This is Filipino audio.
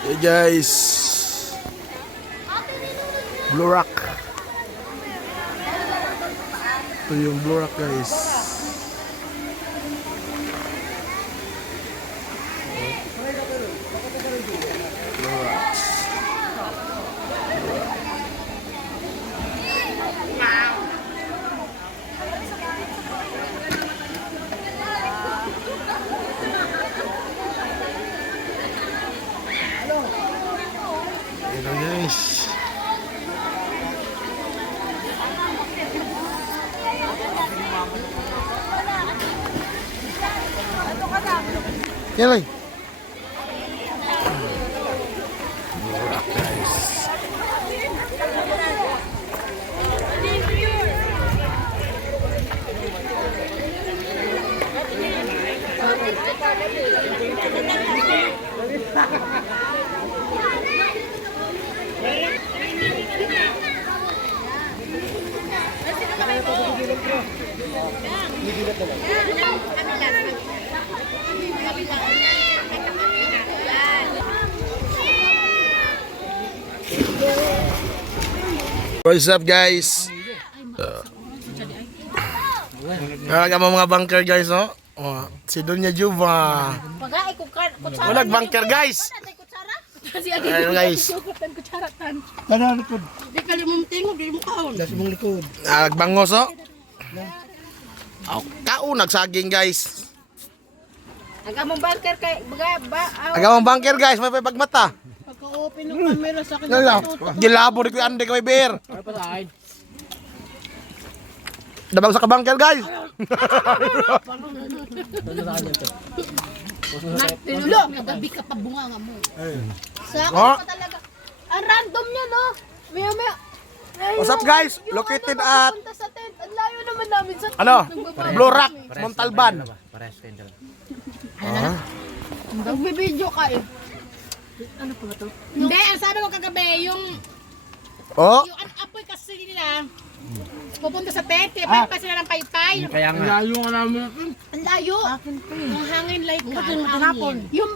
Hey guys, Blue Rock. Ito yung Blue Rock guys. Blue Rocks. Ito guys. Yan lang. Blue Rock guys. What's up guys? Mo mga bunker guys no? Oh, si Donya Juva. Wala bunker guys. Ayun guys. Kana likod. Di kali mong tingog, di mo kaon. Das mong likod. Nagbangos oh. Oh, kaon nagsaging guys. Agamong bunker kay ba. Agamong bunker guys, may pagmata. Pagka-open ng camera sa akin. Gilabo di ko ande kay beer. Dabang sa kabangker guys. Tinulo, nagabi ka pa bunga nga mo. Sa akin Oh. pa talaga. Ang random niya no. Maya. What's up guys? Located at Punta sa tent. Ang layo naman namin sa tent. ano? Nagbabayad Blue Rock, kami. Montalban. Nagbibideo ka eh. Ano pa ba to? Hindi, ang sabi ko kagabi, yung Oh, apoy kasi nila, pupunta sa tent, pa sila ng paypay. Kaya nga. Ang layo. Ang hangin like hangin. Yung